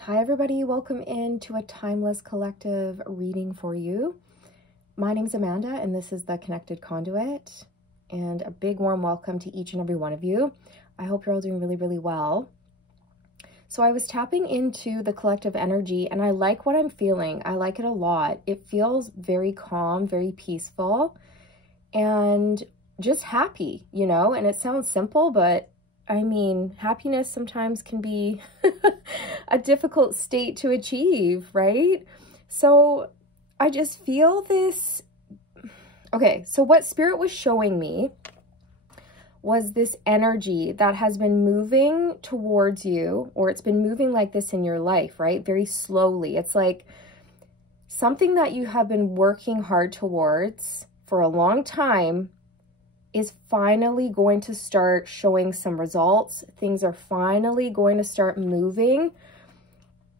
Hi everybody, welcome into a Timeless Collective reading for you. My name's Amanda and this is the Connected Conduit, and a big warm welcome to each and every one of you. I hope you're all doing really well. So I was tapping into the collective energy and I like what I'm feeling. I like it a lot. It feels very calm, very peaceful, and just happy, you know, and it sounds simple, but I mean, happiness sometimes can be a difficult state to achieve, right? So I just feel this. Okay, so what Spirit was showing me was this energy that has been moving towards you, or it's been moving like this in your life, right? Very slowly. It's like something that you have been working hard towards for a long time is finally going to start showing some results. Things are finally going to start moving.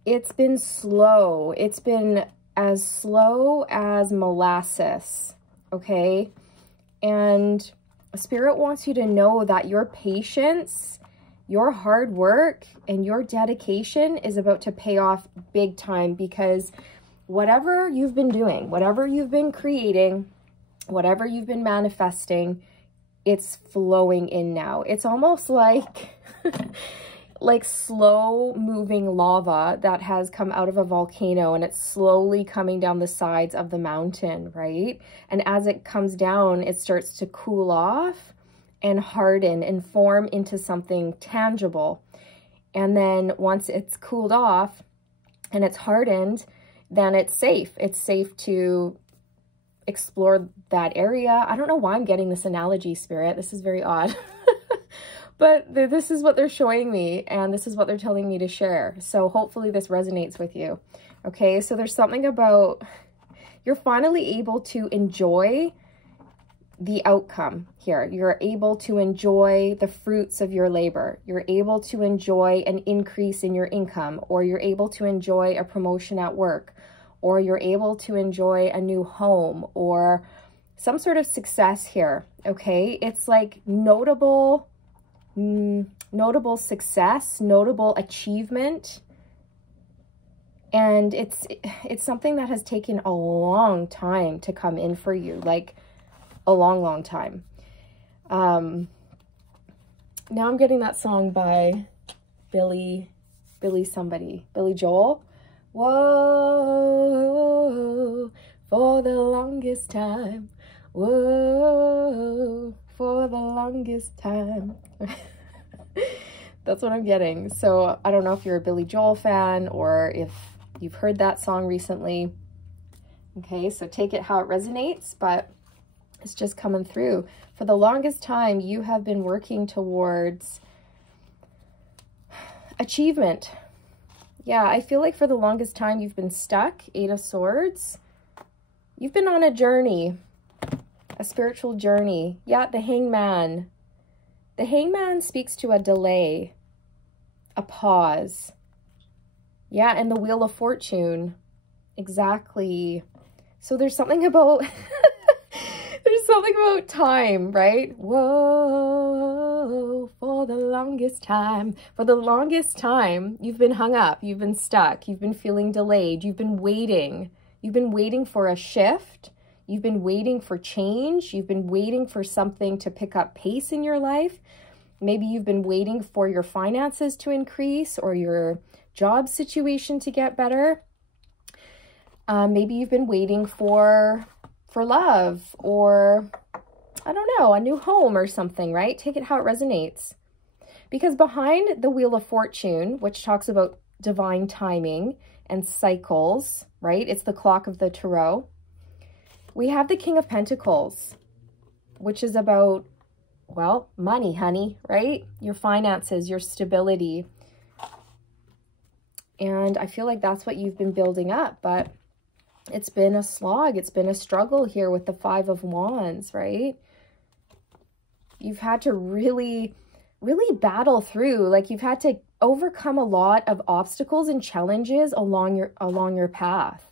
It's been slow. It's been as slow as molasses, okay? And Spirit wants you to know that your patience, your hard work, and your dedication is about to pay off big time, because whatever you've been doing, whatever you've been creating, whatever you've been manifesting, it's flowing in now. It's almost like like slow moving lava that has come out of a volcano, and it's slowly coming down the sides of the mountain, right? And as it comes down, it starts to cool off and harden and form into something tangible. And then once it's cooled off and it's hardened, then it's safe. It's safe to explore that area. I don't know why I'm getting this analogy, Spirit. This is very odd. But this is what they're showing me, and this is what they're telling me to share. So hopefully this resonates with you. Okay, so there's something about you're finally able to enjoy the outcome here. You're able to enjoy the fruits of your labor. You're able to enjoy an increase in your income, or you're able to enjoy a promotion at work, or you're able to enjoy a new home, or some sort of success here, okay? It's like notable success, notable achievement. And it's something that has taken a long time to come in for you, like a long time. Now I'm getting that song by Billy Joel. Whoa, for the longest time. Whoa, for the longest time. That's what I'm getting. So I don't know if you're a Billy Joel fan or if you've heard that song recently. Okay, so take it how it resonates, but it's just coming through. For the longest time, you have been working towards achievement. Yeah, I feel like for the longest time you've been stuck. 8 of Swords. You've been on a journey, a spiritual journey. Yeah, the Hangman. The Hangman speaks to a delay, a pause. Yeah, and the Wheel of Fortune. Exactly. So there's something about there's something about time, right? Whoa, for the longest time. For the longest time, you've been hung up, you've been stuck, you've been feeling delayed, you've been waiting. You've been waiting for a shift. You've been waiting for change. You've been waiting for something to pick up pace in your life. Maybe you've been waiting for your finances to increase or your job situation to get better. Maybe you've been waiting for love, or I don't know, a new home or something, right? Take it how it resonates. Because behind the Wheel of Fortune, which talks about divine timing and cycles, right? It's the clock of the tarot. We have the King of Pentacles, which is about, well, money, honey, right? Your finances, your stability. And I feel like that's what you've been building up, but it's been a slog. It's been a struggle here with the 5 of Wands, right? You've had to really battle through. Like, you've had to overcome a lot of obstacles and challenges along your path.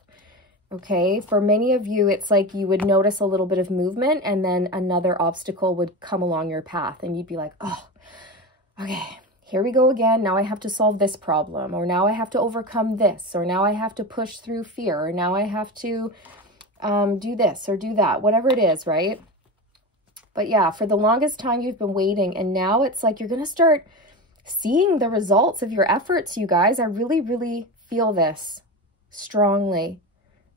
Okay, for many of you, it's like you would notice a little bit of movement and then another obstacle would come along your path and you'd be like, oh, okay, here we go again. Now I have to solve this problem, or now I have to overcome this, or now I have to push through fear, or now I have to do this or do that, whatever it is, right? But yeah, for the longest time you've been waiting, and now it's like you're going to start seeing the results of your efforts, you guys. I really, really feel this strongly.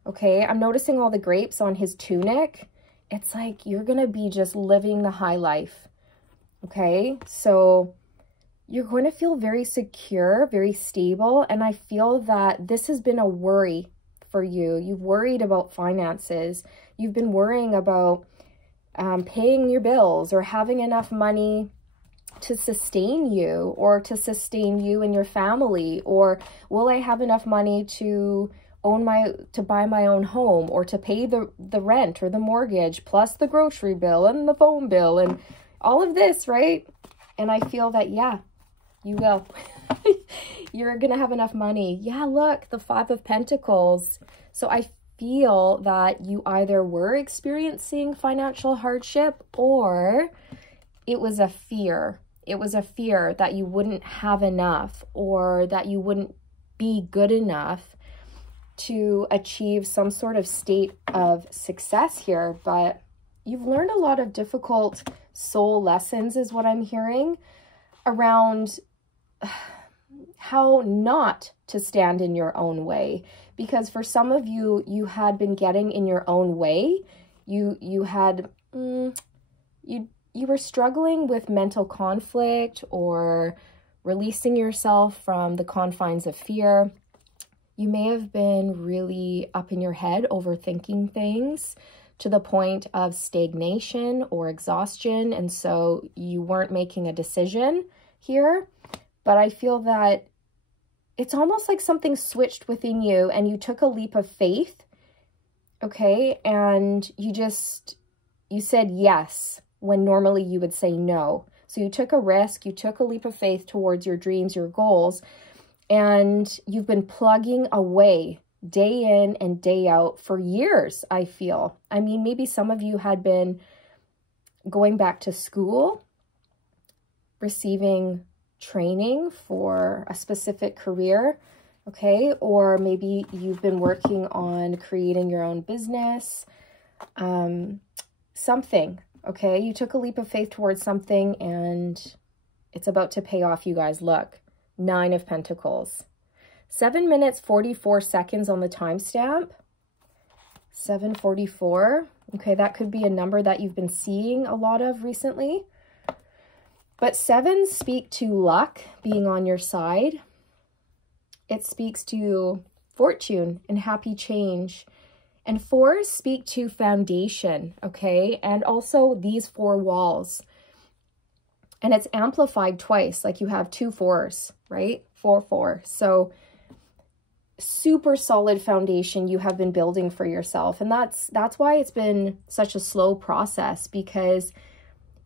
Okay, I'm noticing all the grapes on his tunic. It's like you're going to be just living the high life. Okay, so you're going to feel very secure, very stable. And I feel that this has been a worry for you. You've worried about finances. You've been worrying about paying your bills or having enough money to sustain you, or to sustain you and your family, or will I have enough money to buy my own home, or to pay the rent or the mortgage, plus the grocery bill and the phone bill and all of this, right? And I feel that, yeah, you will. You're going to have enough money. Yeah, look, the 5 of Pentacles. So I feel that you either were experiencing financial hardship, or it was a fear. It was a fear that you wouldn't have enough, or that you wouldn't be good enough to achieve some sort of state of success here. But you've learned a lot of difficult soul lessons, is what I'm hearing, around how not to stand in your own way. Because for some of you, you had been getting in your own way. You were struggling with mental conflict, or releasing yourself from the confines of fear. You may have been really up in your head, overthinking things to the point of stagnation or exhaustion. And so you weren't making a decision here. But I feel that it's almost like something switched within you, and you took a leap of faith, okay? And you said yes when normally you would say no. So you took a risk, you took a leap of faith towards your dreams, your goals, and you've been plugging away day in and day out for years, I feel. I mean, maybe some of you had been going back to school, receiving training for a specific career, okay? Or maybe you've been working on creating your own business, something, okay? You took a leap of faith towards something, and it's about to pay off, you guys. Look, 9 of Pentacles. 7 minutes, 44 seconds on the timestamp. 7:44. Okay, that could be a number that you've been seeing a lot of recently. But 7s speak to luck being on your side. It speaks to fortune and happy change. And 4s speak to foundation, okay? And also these 4 walls. And it's amplified twice, like you have 2 4s, right? 4, 4. So super solid foundation you have been building for yourself. And that's why it's been such a slow process, because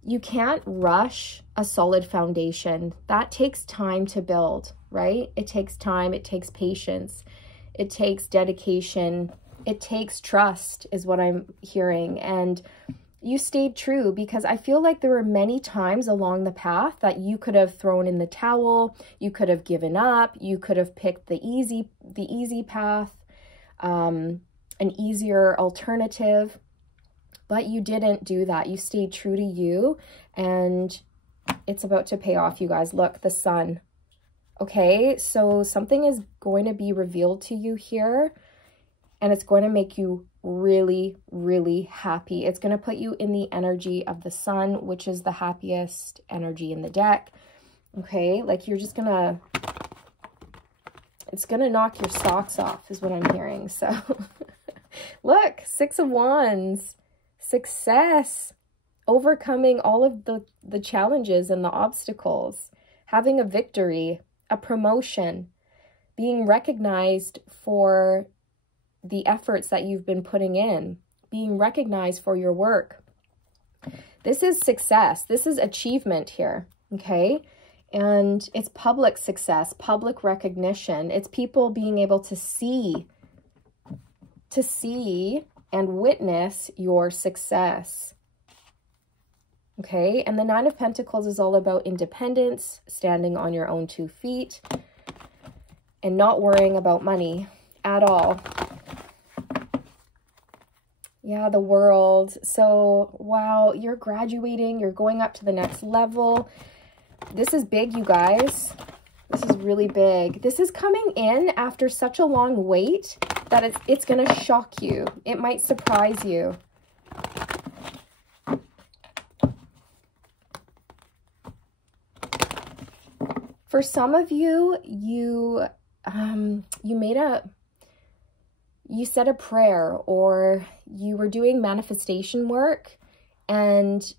you can't rush a solid foundation. That takes time to build, right? It takes time, it takes patience, it takes dedication, it takes trust, is what I'm hearing. And you stayed true, because I feel like there were many times along the path that you could have thrown in the towel, you could have given up, you could have picked the easy path, an easier alternative. But you didn't do that. You stayed true to you, and it's about to pay off, you guys. Look, the sun. Okay, so something is going to be revealed to you here, and it's going to make you really, really happy. It's going to put you in the energy of the sun, which is the happiest energy in the deck. Okay, like you're just gonna, it's going to knock your socks off, is what I'm hearing. So look, 6 of Wands. Success, overcoming all of the challenges and the obstacles, having a victory, a promotion, being recognized for the efforts that you've been putting in, being recognized for your work. This is success. This is achievement here, okay? And it's public success, public recognition. It's people being able to see and witness your success. Okay, and the Nine of Pentacles is all about independence, standing on your own 2 feet, and not worrying about money at all. Yeah, the World. So, wow, you're graduating, you're going up to the next level. This is big, you guys. This is really big. This is coming in after such a long wait that it's going to shock you. It might surprise you. For some of you, you said a prayer, or you were doing manifestation work and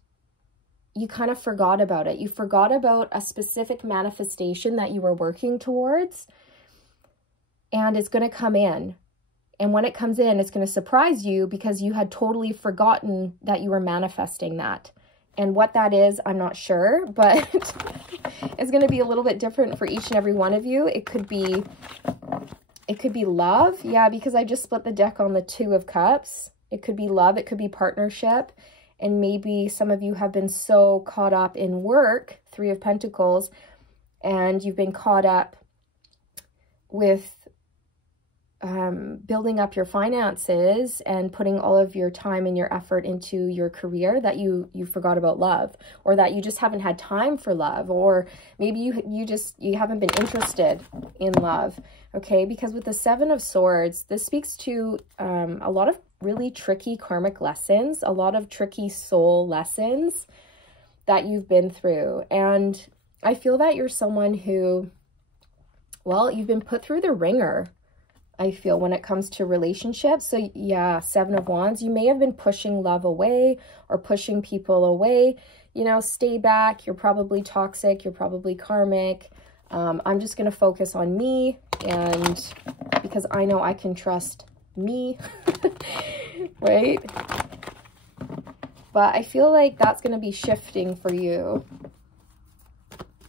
you kind of forgot about it. You forgot about a specific manifestation that you were working towards, and it's going to come in. And when it comes in, it's going to surprise you because you had totally forgotten that you were manifesting that. And what that is, I'm not sure, but it's going to be a little bit different for each and every one of you. It could be love. Yeah, because I just split the deck on the 2 of Cups. It could be love. It could be partnership. And maybe some of you have been so caught up in work, 3 of Pentacles, and you've been caught up with building up your finances and putting all of your time and your effort into your career that you forgot about love, or that you just haven't had time for love, or maybe you haven't been interested in love. Okay, because with the 7 of Swords, this speaks to a lot of really tricky karmic lessons, a lot of tricky soul lessons that you've been through. And I feel that you're someone who, well, you've been put through the ringer, I feel, when it comes to relationships. So yeah, 7 of Wands, you may have been pushing love away or pushing people away. You know, stay back. You're probably toxic. You're probably karmic. I'm just going to focus on me, and because I know I can trust me, right? But I feel like that's going to be shifting for you.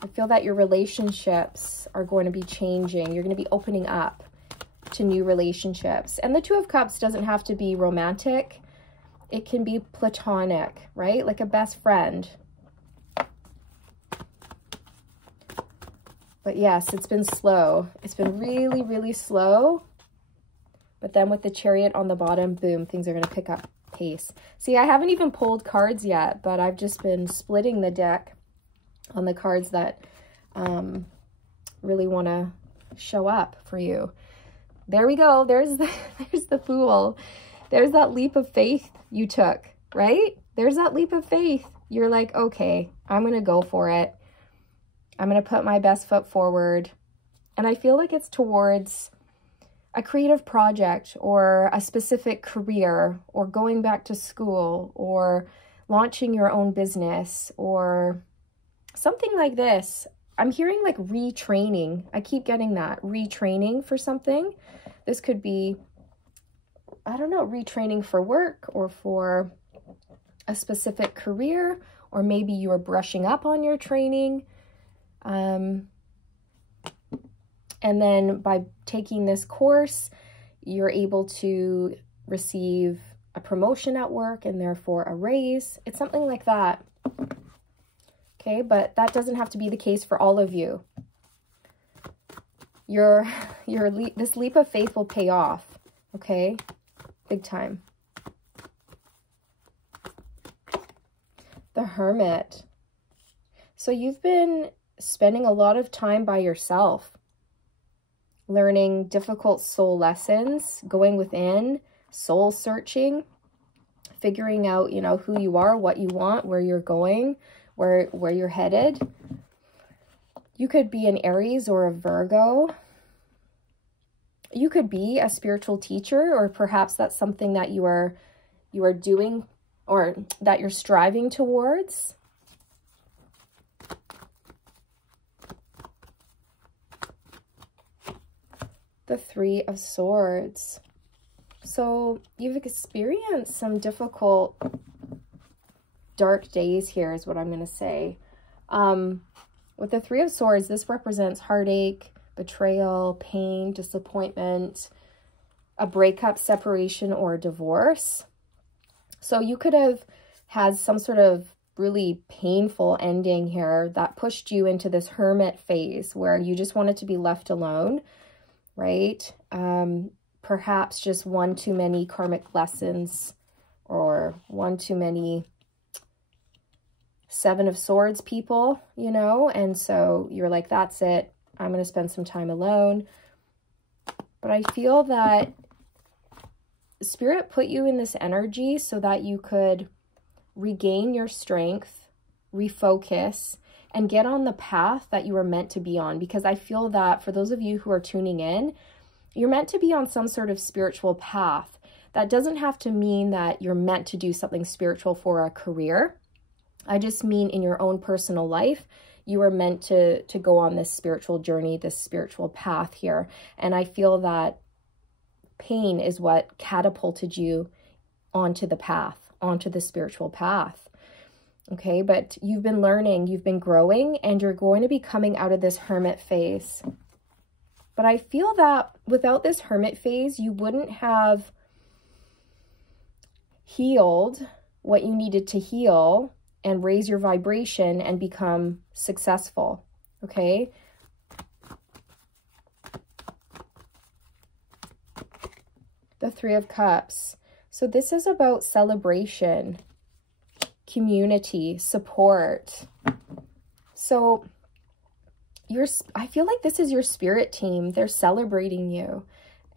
I feel that your relationships are going to be changing. You're going to be opening up to new relationships. And the 2 of Cups doesn't have to be romantic. It can be platonic, right? Like a best friend. But yes, it's been slow. It's been really, really slow. But then with the Chariot on the bottom, boom, things are going to pick up pace. See, I haven't even pulled cards yet, but I've just been splitting the deck on the cards that really want to show up for you. There we go. There's the Fool. There's that leap of faith you took, right? There's that leap of faith. You're like, okay, I'm going to go for it. I'm going to put my best foot forward. And I feel like it's towards a creative project, or a specific career, or going back to school, or launching your own business, or something like this. I'm hearing like retraining. I keep getting that. Retraining for something. This could be, I don't know, retraining for work, or for a specific career, or maybe you are brushing up on your training. And then by taking this course, you're able to receive a promotion at work and therefore a raise. It's something like that. Okay, but that doesn't have to be the case for all of you. This leap of faith will pay off, okay? Big time. The Hermit. So you've been spending a lot of time by yourself, learning difficult soul lessons, going within, soul searching, figuring out, you know, who you are, what you want, where you're going, where you're headed. You could be an Aries or a Virgo. You could be a spiritual teacher, or perhaps that's something that you are doing, or that you're striving towards. The 3 of Swords. So you've experienced some difficult, dark days here, is what I'm going to say. With the 3 of Swords, this represents heartache, betrayal, pain, disappointment, a breakup, separation, or a divorce. So you could have had some sort of really painful ending here that pushed you into this hermit phase where you just wanted to be left alone, right? Perhaps just one too many karmic lessons or one too many Seven of Swords people, you know? And so you're like, that's it. I'm going to spend some time alone. But I feel that Spirit put you in this energy so that you could regain your strength, refocus, and get on the path that you were meant to be on. Because I feel that for those of you who are tuning in, you're meant to be on some sort of spiritual path. That doesn't have to mean that you're meant to do something spiritual for a career. I just mean in your own personal life, you are meant to go on this spiritual journey, this spiritual path here. And I feel that pain is what catapulted you onto the path, onto the spiritual path. Okay, but you've been learning, you've been growing, and you're going to be coming out of this hermit phase. But I feel that without this hermit phase, you wouldn't have healed what you needed to heal and raise your vibration and become successful, okay? The Three of Cups. So this is about celebration, community, support. So I feel like this is your spirit team. They're celebrating you.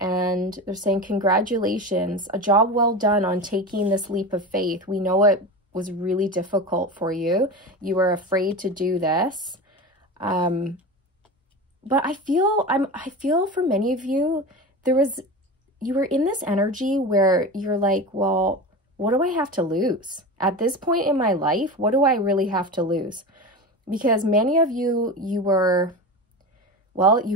And they're saying, congratulations, a job well done on taking this leap of faith. We know it was really difficult for you. You were afraid to do this. But I feel for many of you, you were in this energy where you're like, well, what do I have to lose? At this point in my life, what do I really have to lose? Because many of you, you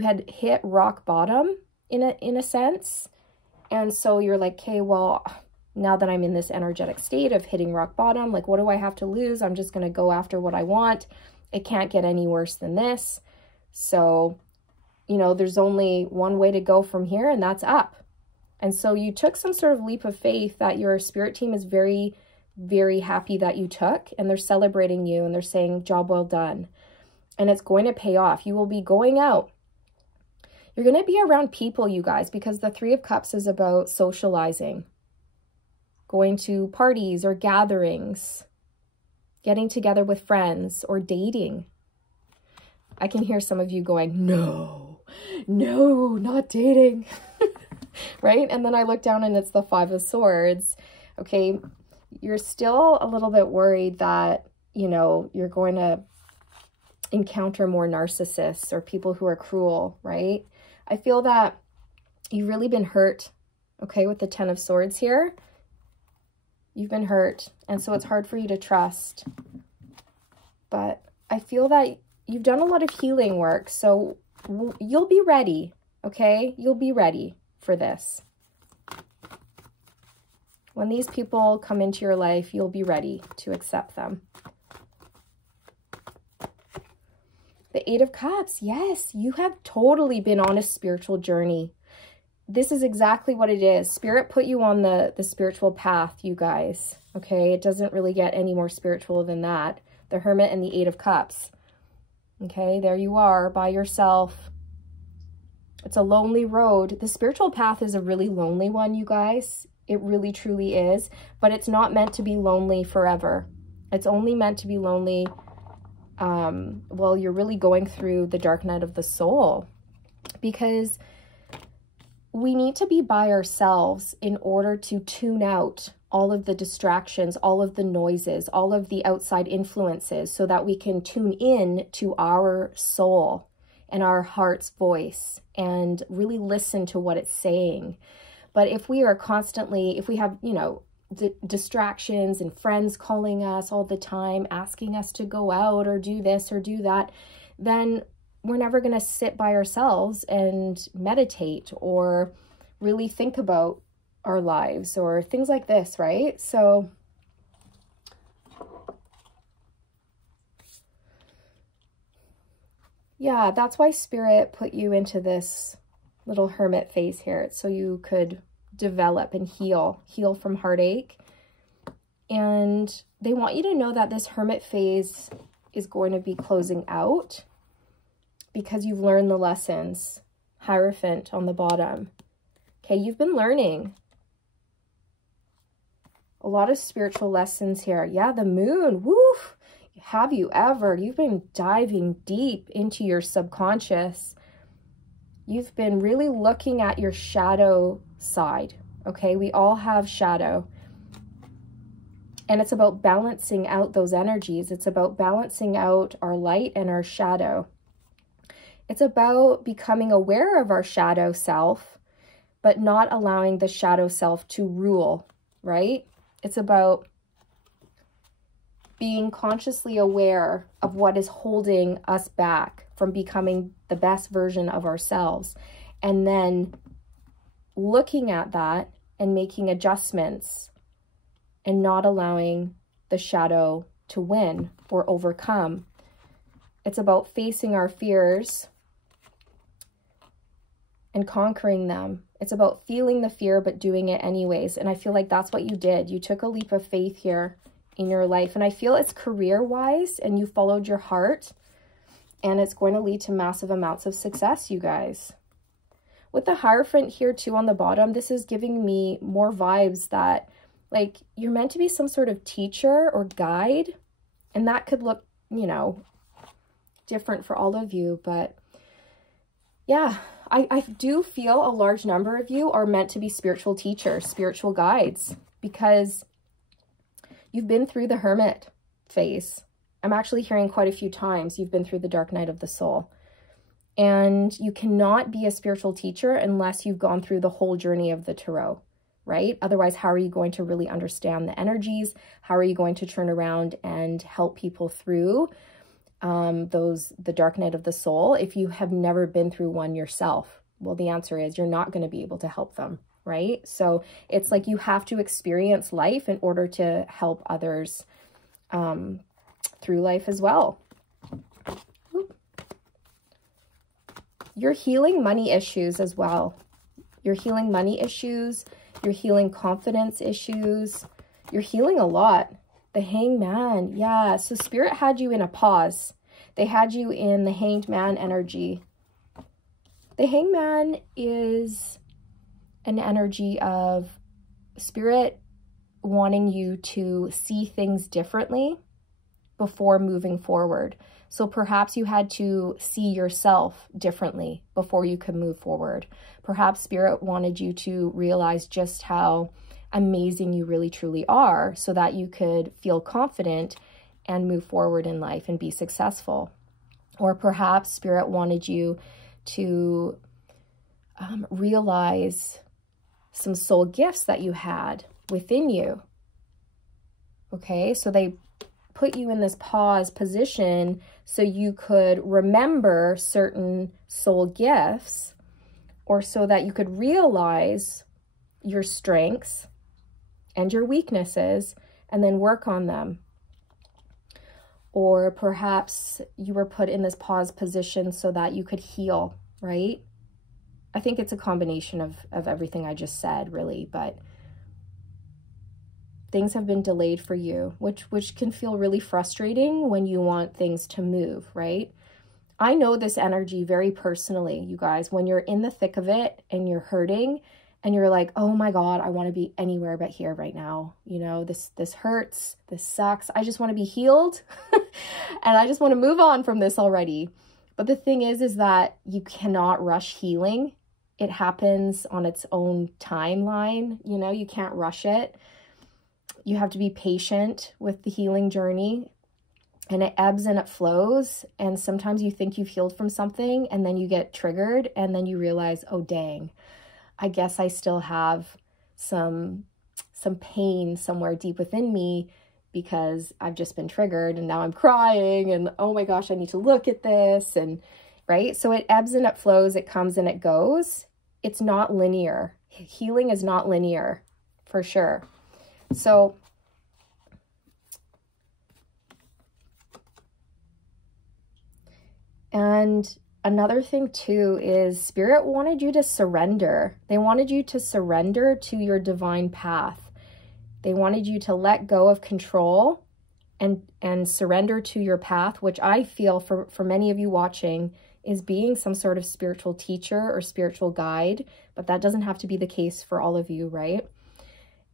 had hit rock bottom in a sense. And so you're like, okay, well, now that I'm in this energetic state of hitting rock bottom, like, what do I have to lose? I'm just going to go after what I want. It can't get any worse than this. So, you know, there's only one way to go from here, and that's up. And so you took some sort of leap of faith that your spirit team is very, very happy that you took, and they're celebrating you, and they're saying, job well done. And it's going to pay off. You will be going out. You're going to be around people, you guys, because the Three of Cups is about socializing, going to parties or gatherings, getting together with friends, or dating. I can hear some of you going, no, not dating, right? And then I look down and it's the Five of Swords. Okay, you're still a little bit worried that, you know, you're going to encounter more narcissists or people who are cruel, right? I feel that you've really been hurt, okay, with the Ten of Swords here. You've been hurt, and so it's hard for you to trust. But I feel that you've done a lot of healing work, so you'll be ready, okay? You'll be ready for this. When these people come into your life, you'll be ready to accept them. The Eight of Cups, yes, you have totally been on a spiritual journey. This is exactly what it is. Spirit put you on the spiritual path, you guys, okay? It doesn't really get any more spiritual than that. The Hermit and the Eight of Cups, okay? There you are by yourself. It's a lonely road. The spiritual path is a really lonely one, you guys. It really, truly is. But it's not meant to be lonely forever. It's only meant to be lonely while you're really going through the dark night of the soul. Because we need to be by ourselves in order to tune out all of the distractions, all of the noises, all of the outside influences, so that we can tune in to our soul and our heart's voice and really listen to what it's saying. But if we are constantly, if we have, you know, distractions and friends calling us all the time, asking us to go out or do this or do that, then we're never going to sit by ourselves and meditate or really think about our lives or things like this, right? So yeah, that's why Spirit put you into this little hermit phase here, so you could develop and heal from heartache. And they want you to know that this hermit phase is going to be closing out because you've learned the lessons. Hierophant on the bottom. Okay, you've been learning a lot of spiritual lessons here. Yeah, the moon. Woof. Have you ever? You've been diving deep into your subconscious. You've been really looking at your shadow side. Okay, we all have shadow. And it's about balancing out those energies. It's about balancing out our light and our shadow. It's about becoming aware of our shadow self, but not allowing the shadow self to rule, right? It's about being consciously aware of what is holding us back from becoming the best version of ourselves. And then looking at that and making adjustments and not allowing the shadow to win or overcome. It's about facing our fears and conquering them. It's about feeling the fear, but doing it anyways. And I feel like that's what you did. You took a leap of faith here in your life. And I feel it's career-wise and you followed your heart. And it's going to lead to massive amounts of success, you guys. With the Hierophant here too on the bottom, this is giving me more vibes that like you're meant to be some sort of teacher or guide. And that could look, you know, different for all of you. But yeah, I do feel a large number of you are meant to be spiritual teachers, spiritual guides, because you've been through the hermit phase. I'm actually hearing quite a few times you've been through the dark night of the soul. And you cannot be a spiritual teacher unless you've gone through the whole journey of the tarot, right? Otherwise, how are you going to really understand the energies? How are you going to turn around and help people through the dark night of the soul if you have never been through one yourself? Well, the answer is you're not going to be able to help them, right? So it's like you have to experience life in order to help others through life as well. You're healing money issues as well. You're healing money issues. You're healing confidence issues. You're healing a lot. The Hangman, yeah. So Spirit had you in a pause. They had you in the Hanged Man energy. The Hangman is an energy of Spirit wanting you to see things differently before moving forward. So perhaps you had to see yourself differently before you could move forward. Perhaps Spirit wanted you to realize just how amazing you really truly are so that you could feel confident and move forward in life and be successful. Or perhaps Spirit wanted you to realize some soul gifts that you had within you. Okay, so they put you in this pause position so you could remember certain soul gifts, or so that you could realize your strengths and your weaknesses and then work on them. Or perhaps you were put in this pause position so that you could heal, right? I think it's a combination of everything I just said, really, but things have been delayed for you, which can feel really frustrating when you want things to move, right? I know this energy very personally, you guys. When you're in the thick of it and you're hurting and you're like, oh my God, I want to be anywhere but here right now. You know, this hurts, this sucks. I just want to be healed and I just want to move on from this already. But the thing is that you cannot rush healing. It happens on its own timeline. You know, you can't rush it. You have to be patient with the healing journey, and it ebbs and it flows. And sometimes you think you've healed from something and then you get triggered and then you realize, oh, dang, I guess I still have some pain somewhere deep within me because I've just been triggered and now I'm crying and oh my gosh, I need to look at this. And right. So it ebbs and it flows. It comes and it goes. It's not linear. Healing is not linear for sure. So and another thing too is Spirit wanted you to surrender. They wanted you to surrender to your divine path. They wanted you to let go of control and surrender to your path, which I feel for many of you watching is being some sort of spiritual teacher or spiritual guide, but that doesn't have to be the case for all of you, right?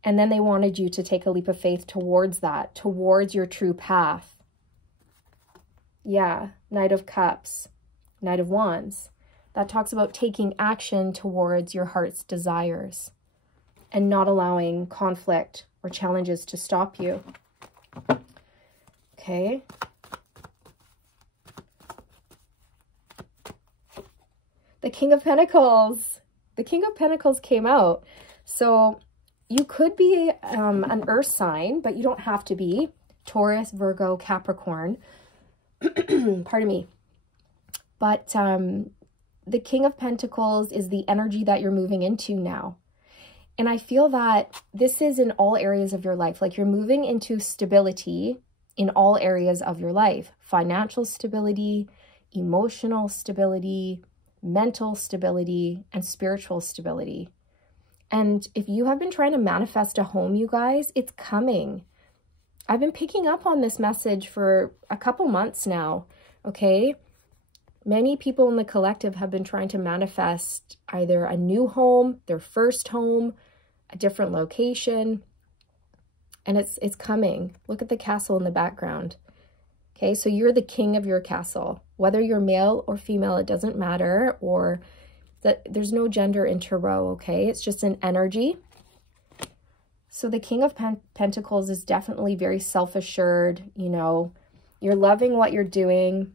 And then they wanted you to take a leap of faith towards that, towards your true path. Yeah, Knight of Cups, Knight of Wands. That talks about taking action towards your heart's desires and not allowing conflict or challenges to stop you. Okay. The King of Pentacles. The King of Pentacles came out. So you could be an earth sign, but you don't have to be. Taurus, Virgo, Capricorn. Pardon me. But the King of Pentacles is the energy that you're moving into now. And I feel that this is in all areas of your life. Like you're moving into stability in all areas of your life. Financial stability, emotional stability, mental stability, and spiritual stability. And if you have been trying to manifest a home, you guys, it's coming. I've been picking up on this message for a couple months now, okay? Many people in the collective have been trying to manifest either a new home, their first home, a different location, and it's coming. Look at the castle in the background. Okay, so you're the king of your castle. Whether you're male or female, it doesn't matter, or that there's no gender in tarot, okay? It's just an energy. So the King of Pentacles is definitely very self-assured, you know. You're loving what you're doing.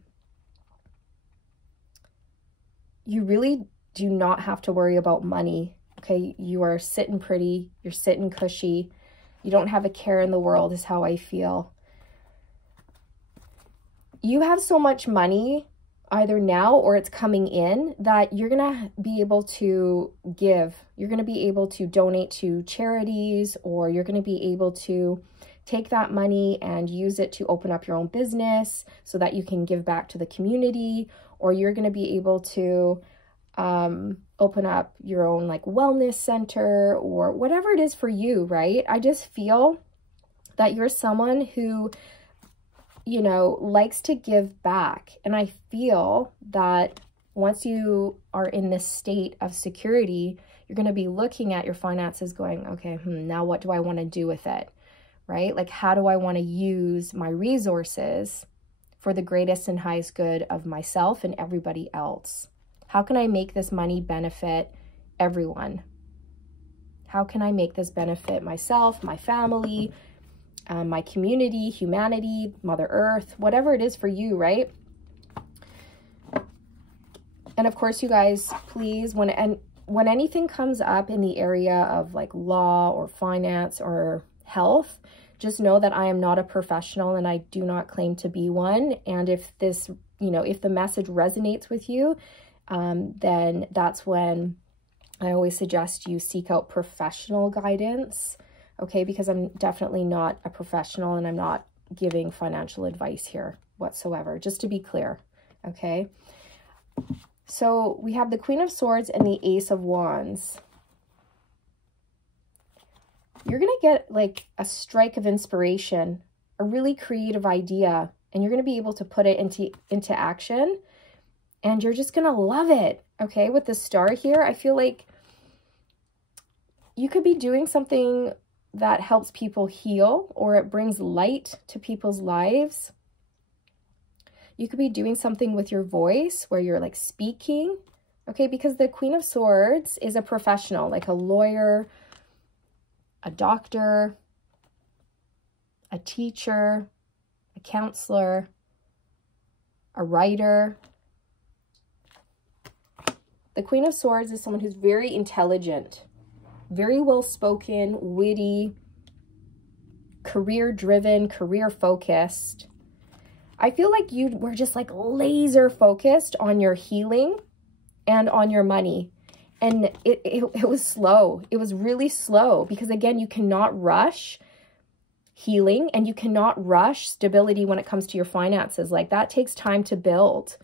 You really do not have to worry about money, okay? You are sitting pretty, you're sitting cushy. You don't have a care in the world is how I feel. You have so much money, either now or it's coming in, that you're going to be able to give. You're going to be able to donate to charities, or you're going to be able to take that money and use it to open up your own business so that you can give back to the community, or you're going to be able to open up your own like wellness center or whatever it is for you, right? I just feel that you're someone who, you know, likes to give back. And I feel that once you are in this state of security, you're going to be looking at your finances going, okay, now what do I want to do with it, right? Like, how do I want to use my resources for the greatest and highest good of myself and everybody else? How can I make this money benefit everyone? How can I make this benefit myself, my family, my community, humanity, Mother Earth, whatever it is for you, right? And of course, you guys, please, when anything comes up in the area of like law or finance or health, just know that I am not a professional and I do not claim to be one. And if this, you know, if the message resonates with you, then that's when I always suggest you seek out professional guidance, okay? Because I'm definitely not a professional and I'm not giving financial advice here whatsoever, just to be clear, okay? So we have the Queen of Swords and the Ace of Wands. You're going to get like a strike of inspiration, a really creative idea, and you're going to be able to put it into action, and you're just going to love it, okay? With the star here, I feel like you could be doing something that helps people heal, or it brings light to people's lives. You could be doing something with your voice where you're like speaking, okay? Because the Queen of Swords is a professional, like a lawyer, a doctor, a teacher, a counselor, a writer. The Queen of Swords is someone who's very intelligent, very well-spoken, witty, career-driven, career-focused. I feel like you were just like laser-focused on your healing and on your money. And it was slow. It was really slow because, again, you cannot rush healing and you cannot rush stability when it comes to your finances. Like, that takes time to build.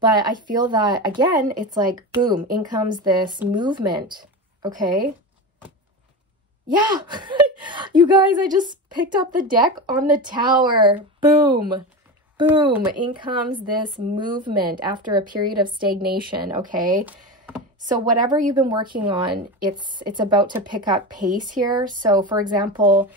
But I feel that, again, it's like, boom, in comes this movement, okay? Yeah, you guys, I just picked up the deck on the Tower. Boom, boom. In comes this movement after a period of stagnation, okay? So whatever you've been working on, it's about to pick up pace here. So for example,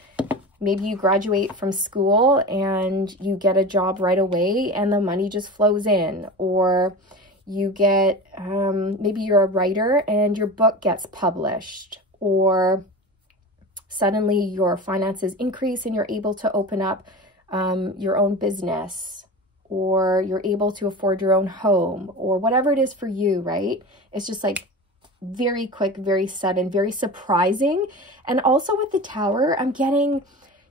maybe you graduate from school and you get a job right away and the money just flows in. Or you get, maybe you're a writer and your book gets published. Or suddenly your finances increase and you're able to open up your own business. Or you're able to afford your own home. Or whatever it is for you, right? It's just like very quick, very sudden, very surprising. And also with the Tower, I'm getting,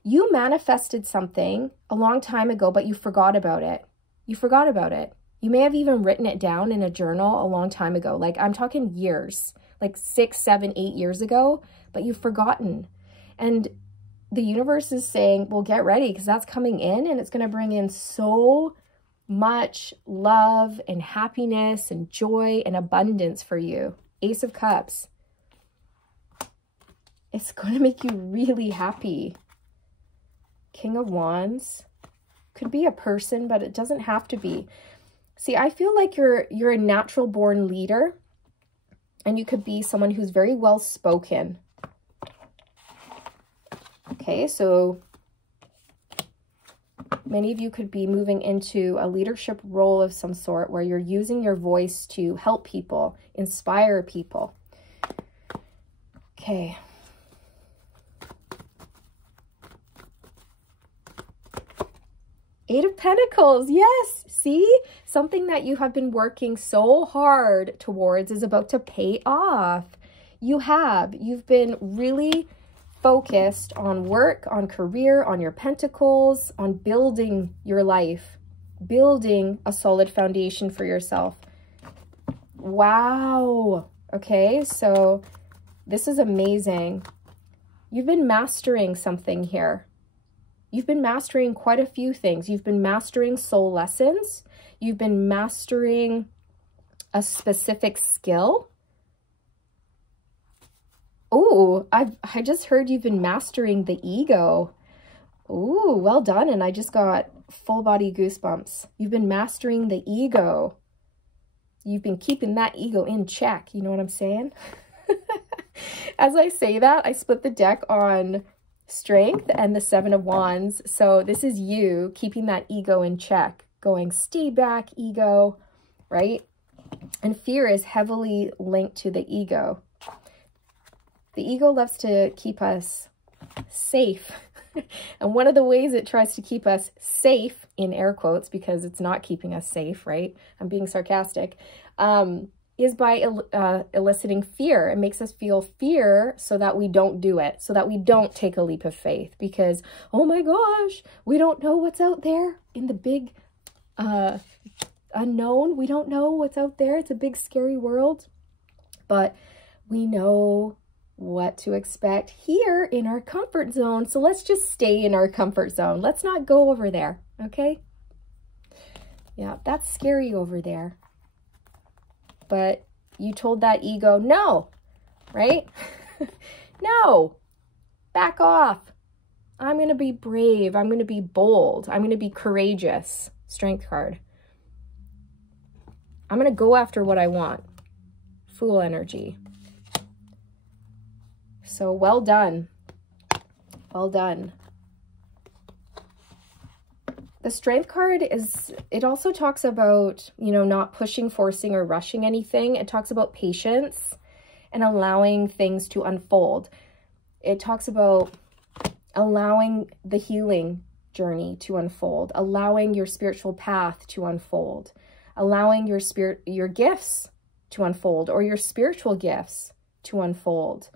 you manifested something a long time ago, but you forgot about it. You forgot about it. You may have even written it down in a journal a long time ago. Like I'm talking years, like 6, 7, 8 years ago, but you've forgotten. And the universe is saying, well, get ready because that's coming in and it's going to bring in so much love and happiness and joy and abundance for you. Ace of Cups. It's going to make you really happy. King of Wands. Could be a person, but it doesn't have to be. See, I feel like you're a natural born leader and you could be someone who's very well spoken. Okay, so many of you could be moving into a leadership role of some sort where you're using your voice to help people, inspire people. Okay. Eight of Pentacles, yes. See, something that you have been working so hard towards is about to pay off. You've been really focused on work, on career, on your pentacles, on building your life, building a solid foundation for yourself. Wow. Okay, so this is amazing. You've been mastering something here. You've been mastering quite a few things. You've been mastering soul lessons. You've been mastering a specific skill. Oh, I just heard you've been mastering the ego. Oh, well done. And I just got full body goosebumps. You've been mastering the ego. You've been keeping that ego in check. You know what I'm saying? As I say that, I split the deck on Strength and the Seven of Wands. So this is you keeping that ego in check, going stay back, ego, right? And fear is heavily linked to the ego. The ego loves to keep us safe. And one of the ways it tries to keep us safe, in air quotes, because it's not keeping us safe, right? I'm being sarcastic, is by eliciting fear. It makes us feel fear so that we don't do it, so that we don't take a leap of faith because, oh my gosh, we don't know what's out there in the big unknown. We don't know what's out there. It's a big, scary world, but we know what to expect here in our comfort zone. So let's just stay in our comfort zone. Let's not go over there, okay? Yeah, that's scary over there. But you told that ego, no, right? No, back off. I'm going to be brave. I'm going to be bold. I'm going to be courageous. Strength card. I'm going to go after what I want. Fool energy. So well done. Well done. The Strength card is, it also talks about, you know, not pushing, forcing, or rushing anything. It talks about patience and allowing things to unfold. It talks about allowing the healing journey to unfold, allowing your spiritual path to unfold, allowing your gifts to unfold, or your spiritual gifts to unfold,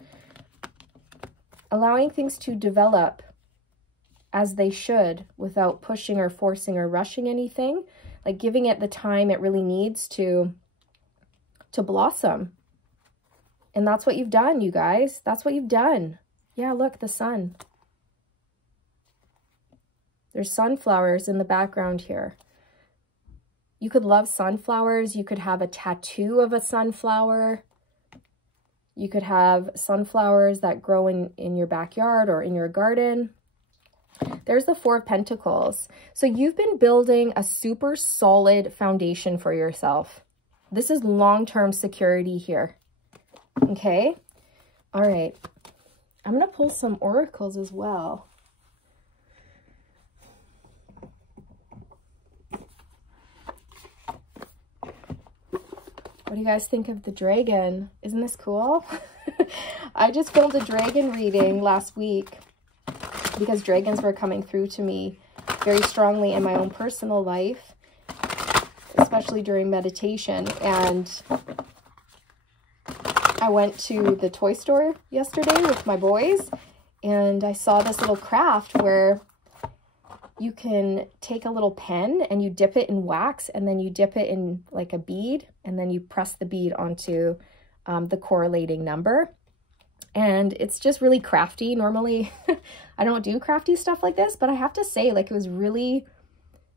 allowing things to develop as they should without pushing or forcing or rushing anything, like giving it the time it really needs to blossom. And that's what you've done, you guys. That's what you've done. Yeah, look, the sun. There's sunflowers in the background here. You could love sunflowers. You could have a tattoo of a sunflower. You could have sunflowers that grow in your backyard or in your garden. There's the Four of Pentacles. So you've been building a super solid foundation for yourself. This is long-term security here. Okay? All right. I'm going to pull some oracles as well. What do you guys think of the dragon? Isn't this cool? I just filmed a dragon reading last week because dragons were coming through to me very strongly in my own personal life, especially during meditation. And I went to the toy store yesterday with my boys, and I saw this little craft where you can take a little pen and you dip it in wax, and then you dip it in like a bead, and then you press the bead onto the correlating number. And it's just really crafty. Normally, I don't do crafty stuff like this, but I have to say, like, it was really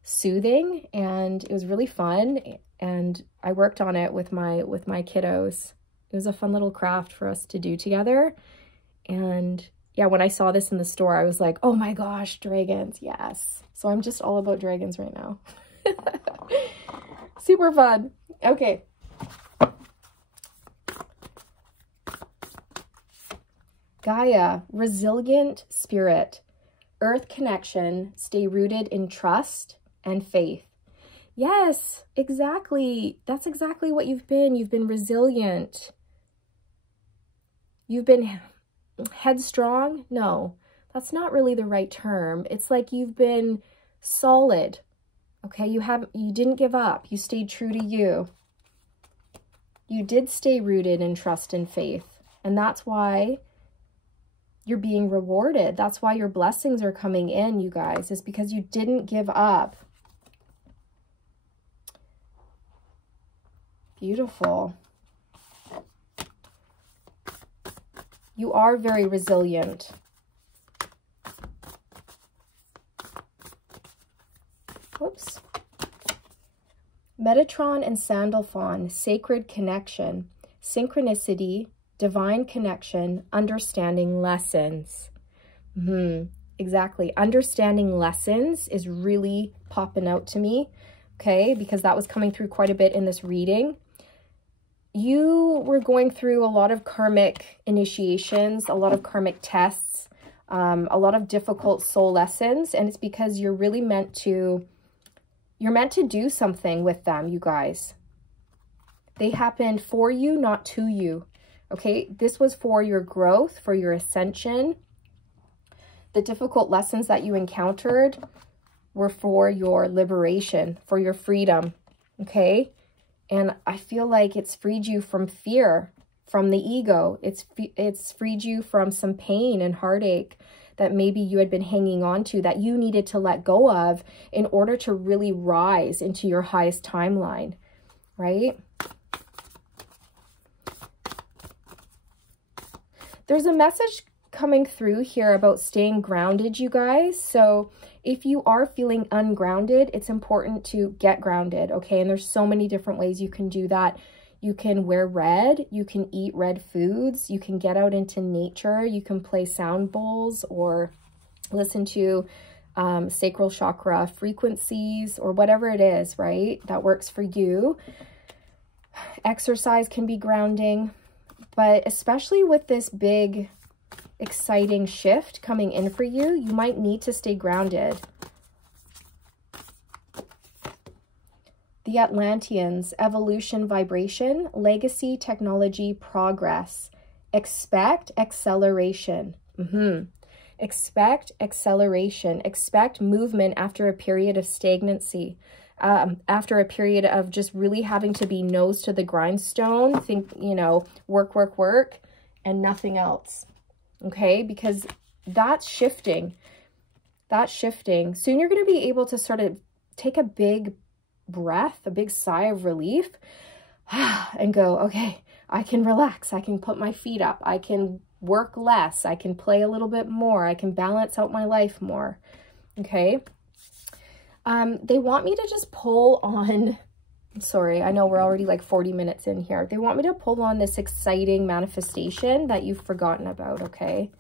soothing and it was really fun. And I worked on it with my kiddos. It was a fun little craft for us to do together. And yeah, when I saw this in the store, I was like, oh my gosh, dragons, yes. So I'm just all about dragons right now. Super fun. Okay. Gaia, resilient spirit, earth connection, stay rooted in trust and faith. Yes, exactly. That's exactly what you've been. You've been resilient. You've been headstrong. No, that's not really the right term. It's like you've been solid. Okay, you didn't give up. You stayed true to you. You did stay rooted in trust and faith. And that's why you're being rewarded. That's why your blessings are coming in, you guys, is because you didn't give up. Beautiful. You are very resilient. Whoops. Metatron and Sandalphon, sacred connection, synchronicity, divine connection, understanding lessons. Exactly. Understanding lessons is really popping out to me, okay, because that was coming through quite a bit in this reading. You were going through a lot of karmic initiations, a lot of karmic tests, a lot of difficult soul lessons, and it's because you're really meant to do something with them, you guys. They happened for you, not to you. Okay, this was for your growth, for your ascension. The difficult lessons that you encountered were for your liberation, for your freedom, okay? And I feel like it's freed you from fear, from the ego. It's freed you from some pain and heartache that maybe you had been hanging on to, that you needed to let go of in order to really rise into your highest timeline, right? There's a message coming through here about staying grounded, you guys. So if you are feeling ungrounded, it's important to get grounded, okay? And there's so many different ways you can do that. You can wear red, you can eat red foods, you can get out into nature, you can play sound bowls or listen to sacral chakra frequencies or whatever it is, right? That works for you. Exercise can be grounding. But especially with this big, exciting shift coming in for you, you might need to stay grounded. The Atlanteans, evolution, vibration, legacy, technology, progress. Expect acceleration. Expect acceleration. Expect movement after a period of stagnancy. After a period of just really having to be nose to the grindstone, think, you know, work, work, work, and nothing else, okay? Because that's shifting. That's shifting. Soon you're going to be able to sort of take a big breath, a big sigh of relief, and go, okay, I can relax. I can put my feet up. I can work less. I can play a little bit more. I can balance out my life more, okay? They want me to just pull on Sorry, I know we're already like 40 minutes in here. They want me to pull on this exciting manifestation that you've forgotten about, okay?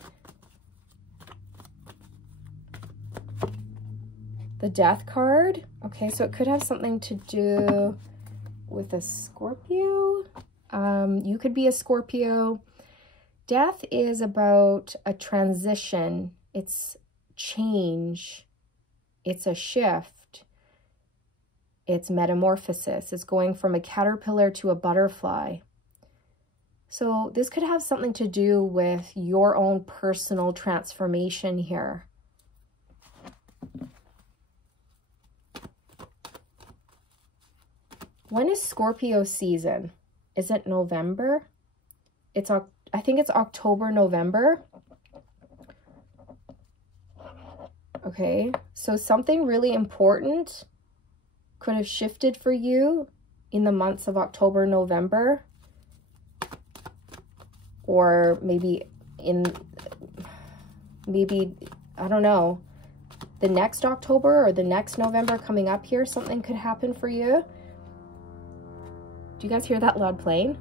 The Death card. Okay, so it could have something to do with a Scorpio. You could be a Scorpio. Death is about a transition. It's change. It's a shift. It's metamorphosis. It's going from a caterpillar to a butterfly. So this could have something to do with your own personal transformation here. When is Scorpio season? Is it November? I think it's October, November. Okay, so something really important could have shifted for you in the months of October, November, or maybe I don't know, the next October or the next November coming up here, something could happen for you. Do you guys hear that loud plane?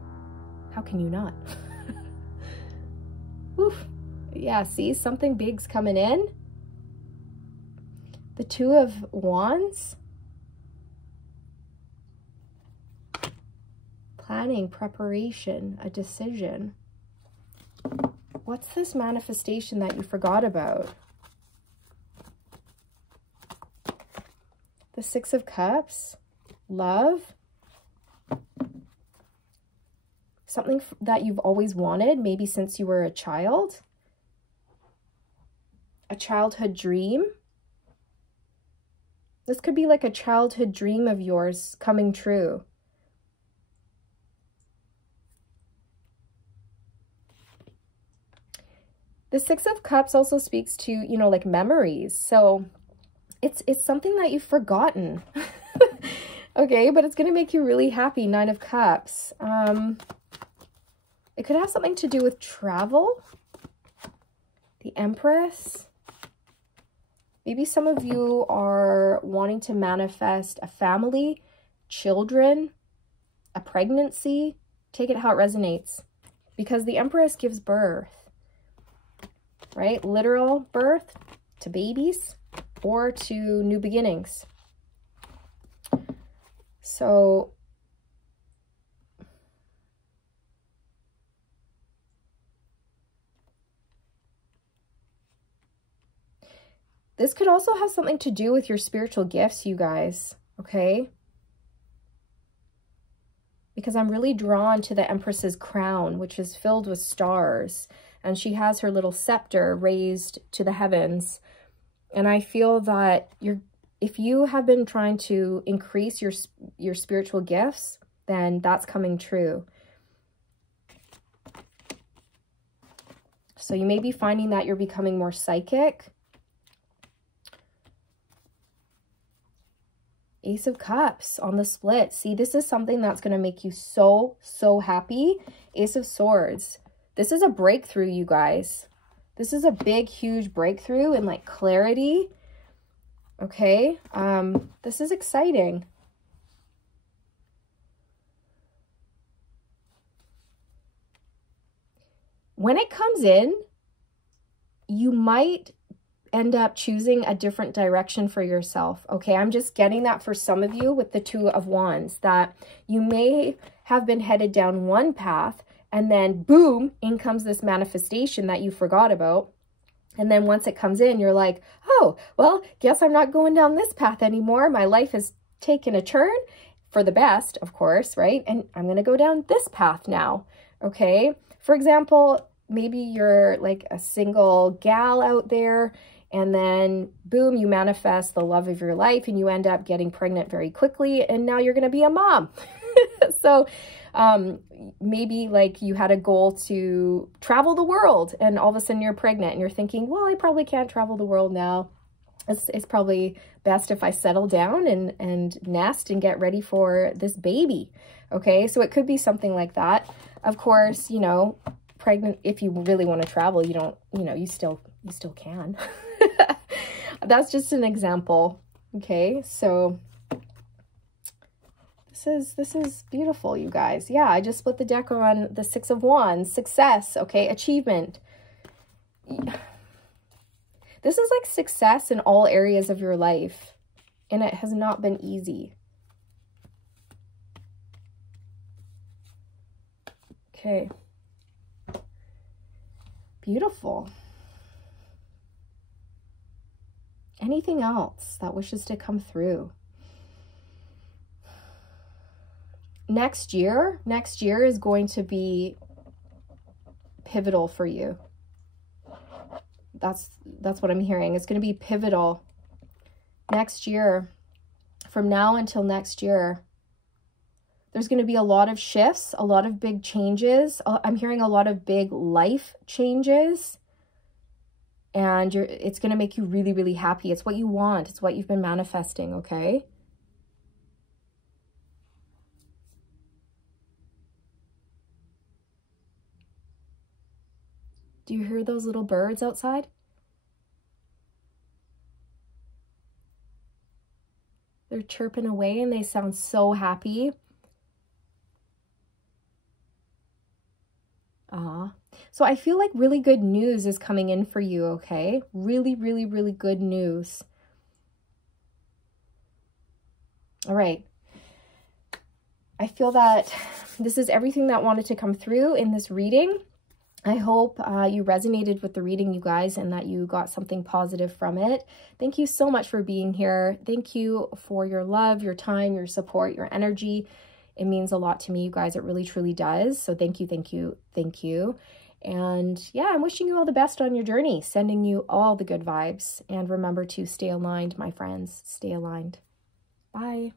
How can you not? Oof. Yeah, see, something big's coming in. The Two of Wands. Planning, preparation, a decision. What's this manifestation that you forgot about? The Six of Cups. Love. Something that you've always wanted, maybe since you were a child. A childhood dream. This could be like a childhood dream of yours coming true. The Six of Cups also speaks to, you know, like memories. So it's something that you've forgotten. Okay, but it's going to make you really happy. Nine of Cups. It could have something to do with travel. The Empress. Maybe some of you are wanting to manifest a family, children, a pregnancy. Take it how it resonates. Because the Empress gives birth, right? Literal birth to babies or to new beginnings. So this could also have something to do with your spiritual gifts, you guys, okay? Because I'm really drawn to the Empress's crown, which is filled with stars. And she has her little scepter raised to the heavens. And I feel that if you have been trying to increase your spiritual gifts, then that's coming true. So you may be finding that you're becoming more psychic. Ace of Cups on the split. See, this is something that's going to make you so, so happy. Ace of Swords. This is a breakthrough, you guys. This is a big, huge breakthrough in like clarity. Okay. This is exciting. When it comes in, you might end up choosing a different direction for yourself. Okay, I'm just getting that for some of you with the Two of Wands, that you may have been headed down one path and then boom, in comes this manifestation that you forgot about. And then once it comes in, you're like, oh, well, guess I'm not going down this path anymore. My life has taken a turn for the best, of course, right? And I'm going to go down this path now. Okay. For example, maybe you're like a single gal out there, and then boom, you manifest the love of your life and you end up getting pregnant very quickly. And now you're going to be a mom. So maybe like you had a goal to travel the world and all of a sudden you're pregnant and you're thinking, well, I probably can't travel the world now. It's probably best if I settle down and nest and get ready for this baby. Okay. So it could be something like that. Of course, you know, pregnant, if you really want to travel, you don't, you know, you still can. That's just an example. Okay, so this This is beautiful, you guys. Yeah, I just split the deck on the Six of Wands. Success, okay, achievement. This is like success in all areas of your life, and it has not been easy. Okay. Beautiful. Anything else that wishes to come through? Next year is going to be pivotal for you. That's what I'm hearing. It's going to be pivotal. Next year, from now until next year, there's going to be a lot of shifts, a lot of big changes. I'm hearing a lot of big life changes. And it's going to make you really, really happy. It's what you want. It's what you've been manifesting, okay? Do you hear those little birds outside? They're chirping away and they sound so happy. So I feel like really good news is coming in for you, okay? Really, really, really good news. All right. I feel that this is everything that wanted to come through in this reading. I hope you resonated with the reading, you guys, and that you got something positive from it. Thank you so much for being here. Thank you for your love, your time, your support, your energy. It means a lot to me, you guys. It really, truly does. So thank you, thank you, thank you. And yeah, I'm wishing you all the best on your journey, sending you all the good vibes. And remember to stay aligned, my friends. Stay aligned. Bye.